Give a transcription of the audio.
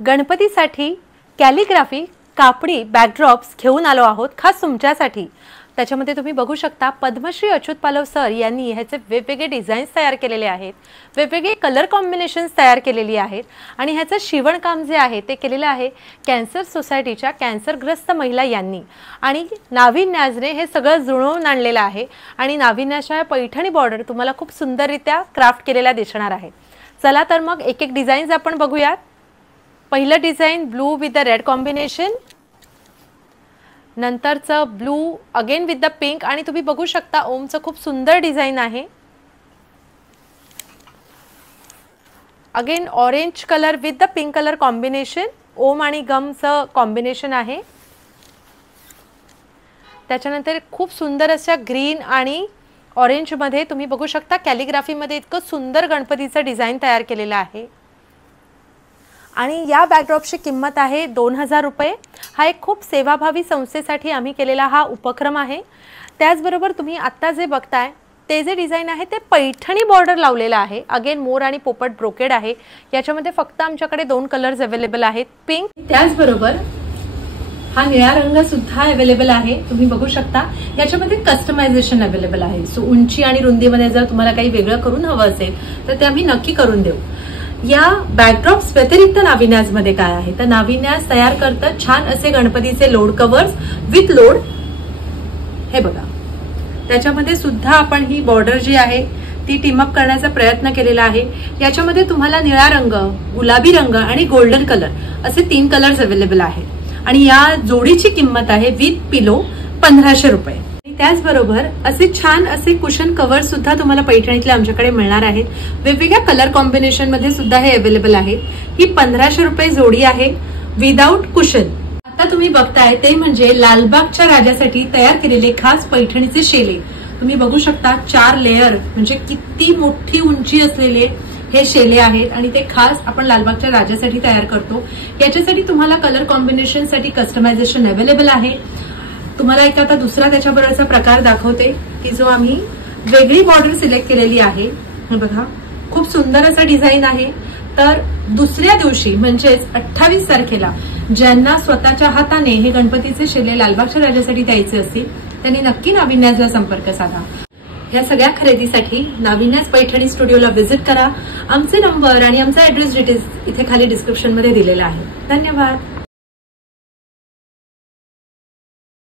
गणपतीसाठी कॅलिग्राफी कापडी बॅकड्रॉप्स घेऊन आलो आहोत खास तुमच्यासाठी। त्याच्यामध्ये तुम्ही बघू शकता पद्मश्री अच्युत पालव सर यांनी ह्याचे वेगवेगळे डिझाईन्स तयार केलेले आहेत, वेगवेगळे कलर कॉम्बिनेशन्स तयार केलेली आहेत आणि ह्याचं शिवणकाम जे आहे ते केलेलं आहे कॅन्सर सोसायटीच्या कॅन्सरग्रस्त महिला यांनी। आणि नाविन्याजने हे सगळं जुळवून आणलेलं आहे आणि नाविन्याच्या पैठणी बॉर्डर तुम्हाला खूप सुंदररित्या क्राफ्ट केलेला दिसणार आहे। चला तर मग एक एक डिझाईन्स आपण बघूयात। पहिलं design blue with the red combination, नंतरचं blue again with the pink आणि तुम्ही बघू शकता ओमचं खूप सुंदर डिझाइन आहे। Again orange colour with the pink colour combination, Om आणि गमचं कॉम्बिनेशन आहे। त्याच्यानंतर खूप सुंदर अशा ग्रीन आणि ऑरेंज मध्ये तुम्ही बघू शकता कॅलिग्राफी मध्ये इतकं सुंदर गणपतीचं डिझाइन तयार केलेलं आहे। आणि या बॅकड्रॉपची किंमत आहे 2000 रुपये। हा एक खूप सेवाभावी संस्थेसाठी आम्ही केलेला हा उपक्रम आहे। त्याचबरोबर तुम्ही आत्ता जे बघताय ते जे डिझाइन आहे ते पैठणी बॉर्डर लावलेला आहे। अगेन मोर आणि पोपट ब्रोकेड आहे। याच्यामध्ये फक्त आमच्याकडे 2 कलर्स अवेलेबल आहेत, पिंक, त्याचबरोबर हा निळा रंग सुद्धा अवेलेबल आहे। तुम्ही बघू शकता याच्यामध्ये कस्टमायझेशन अवेलेबल आहे। सो उंची आणि रुंदीमध्ये जर तुम्हाला काही वेगळं करून हवं असेल तर ते आम्ही नक्की करून देऊ। या बॅकड्रॉप्स व्यतिरिक्त नाविन्याज मध्ये काय आहे तर नाविन्याज तयार करतात छान असे गणपतीचे लोड कव्हर्स विथ लोड। हे बघा त्याच्यामध्ये सुद्धा आपण ही बॉर्डर जी आहे ती टीम अप करण्याचा प्रयत्न केलेला आहे। याच्यामध्ये तुम्हाला निळा रंग, गुलाबी रंग आणि गोल्डन कलर असे 3 कलर्स अवेलेबल आहेत आणि या जोडीची किंमत आहे विथ पिलो 1500 रुपये। त्याचबरोबर असे छान असे कुशन कव्हर सुद्धा तुम्हाला पैठणीतले आमच्याकडे मिळणार आहेत। वेगवेगळ्या कलर कॉम्बिनेशन मध्ये सुद्धा हे अवेलेबल आहे। ही 1500 रुपये जोडी आहे विदाउट कुशन। आता तुम्ही बघताय ते म्हणजे लालबागच्या राजासाठी तयार केलेले खास पैठणीचे शेले। तुम्ही बघू शकता 4 लेयर म्हणजे किती मोठी उंची असलेले हे शेले आहेत आणि ते खास आपण लालबागच्या राजासाठी तयार करतो। याच्यासाठी तुम्हाला कलर कॉम्बिनेशन साठी कस्टमायझेशन अवेलेबल आहे। तुम्हाला एक आता दुसरा त्याच्याबरोबरचा प्रकार दाखवते की जो आम्ही वेगळी बॉर्डर सिलेक्ट केलेली आहे। हे बघा खूप सुंदर असा डिझाइन आहे। तर दुसऱ्या दिवशी म्हणजेच 28 तारखेला ज्यांना स्वतःच्या हाताने हे गणपतीचे शेले लालबागच्या राजासाठी द्यायचे असतील त्यांनी नक्की नाविन्याजला संपर्क साधा। या सगळ्या खरेदीसाठी नाविन्याज पैठणी स्टुडिओला व्हिजिट करा। आमचे नंबर आणि आमचा ऍड्रेस डिटेल्स इथे खाली डिस्क्रिप्शन मध्ये दिलेला आहे। धन्यवाद।